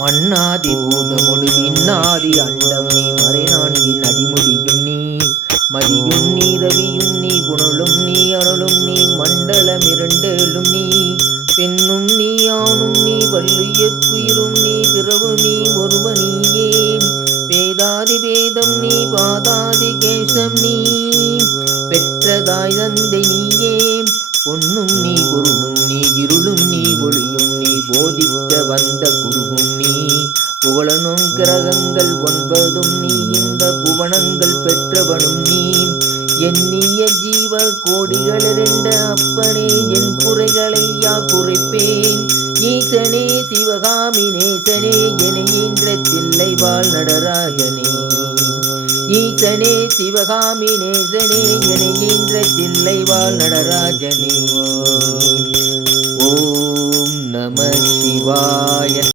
மண்ணாதி பூதமொடு விண்ணாதி அண்டம் நீ மறை நான்கின் அடிமுடியும் நீ மதியும் நீ ரவியும் நீ புனலும் நீ அனலும் நீ மண்டலம் இரண்டேலும் நீ பெண்ணும் நீ ஆணும் நீ வல்லுயிர்க்குயிரும் நீ பிறவு நீ ஒருவனியே வேதாதி வேதம் நீ பாதாதி கேசம் நீ பெற்றதாய் தந்தை நீயே பொன்னும் நீ பொருளும் நீ இருளும் நீ ஒளியும் நீ போதிக்க வந்த குருவும் நீ புகழனும் கிரகங்கள் 9 நீ இந்த புவனங்கள் பெற்றவனும் நீ எண்ணிய ஜீவ கோடிகள் 2 அப்பனே என் குறைகளை யா குறைப்பேன் ஈசனே சிவகாமி நேசனே என ஈன்ற தில்லை வாழ் நடராஜனே ஈசனே சிவகாமி நேசனே என ஈன்ற தில்லை வாழ் நடராஜனே. ஓம் நம சிவாய.